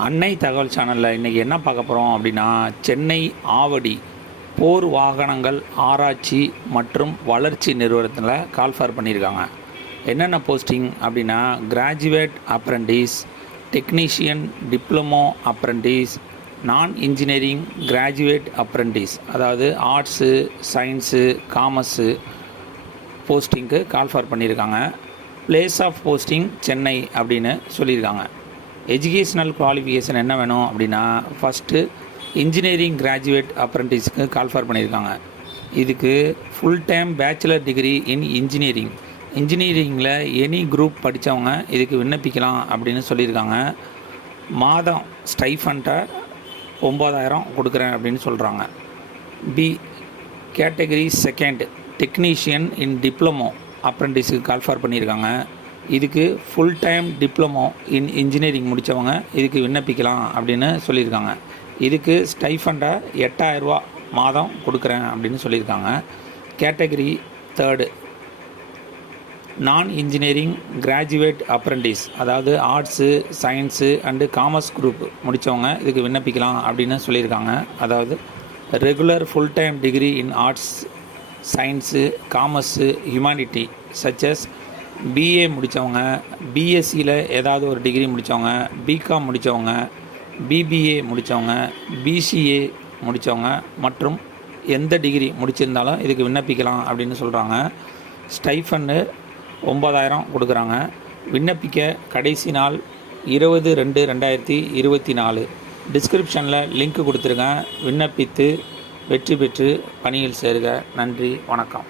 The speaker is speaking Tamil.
அன்னை தகவல் சேனலில் இன்றைக்கி என்ன பார்க்க போகிறோம் அப்படின்னா, சென்னை ஆவடி போர் வாகனங்கள் ஆராய்ச்சி மற்றும் வளர்ச்சி நிறுவனத்தில் கால்ஃபர் பண்ணியிருக்காங்க. என்னென்ன போஸ்டிங் அப்படின்னா, graduate apprentice, technician, diploma apprentice, non engineering graduate apprentice, அதாவது ஆர்ட்ஸு, சயின்ஸு, காமர்ஸு போஸ்டிங்க்கு கால்ஃபர் பண்ணியிருக்காங்க. பிளேஸ் ஆஃப் போஸ்டிங் சென்னை அப்படின்னு சொல்லியிருக்காங்க. எஜுகேஷ்னல் குவாலிஃபிகேஷன் என்ன வேணும் அப்படின்னா, ஃபஸ்ட்டு இன்ஜினியரிங் கிராஜுவேட் அப்ரெண்டிஸ்க்கு கால்ஃபர் பண்ணியிருக்காங்க. இதுக்கு full time bachelor degree in இன்ஜினியரிங்கில் எனி குரூப் படித்தவங்க இதுக்கு விண்ணப்பிக்கலாம் அப்படின்னு சொல்லியிருக்காங்க. மாதம் ஸ்டைஃபண்ட்டை 9,000 கொடுக்குறேன் அப்படின்னு சொல்கிறாங்க. B category second technician in diploma அப்ரெண்டிஸுக்கு கால்ஃபர் பண்ணியிருக்காங்க. இதுக்கு full time diploma in engineering முடித்தவங்க இதுக்கு விண்ணப்பிக்கலாம் அப்படின்னு சொல்லியிருக்காங்க. இதுக்கு ஸ்டைஃபண்டை 8,000 ரூபா மாதம் கொடுக்குறேன் அப்படின்னு சொல்லியிருக்காங்க. Category third non engineering graduate apprentice, அதாவது arts, science and commerce group முடித்தவங்க இதுக்கு விண்ணப்பிக்கலாம் அப்படின்னு சொல்லியிருக்காங்க. அதாவது regular full time degree in arts, science, commerce, humanity such as BA முடித்தவங்க, பிஎஸ்சியில் ஏதாவது ஒரு டிகிரி முடித்தவங்க, பிகாம் முடித்தவங்க, பிபிஏ முடித்தவங்க, பிசிஏ முடித்தவங்க மற்றும் எந்த டிகிரி முடிச்சிருந்தாலும் இதுக்கு விண்ணப்பிக்கலாம் அப்படின்னு சொல்கிறாங்க. ஸ்டைஃபண்டு 9,000 கொடுக்குறாங்க. விண்ணப்பிக்க கடைசி நாள் 20/2/2024. டிஸ்கிரிப்ஷனில் லிங்க் கொடுத்துருங்க. விண்ணப்பித்து வெற்றி பெற்று பணியில் சேருக. நன்றி, வணக்கம்.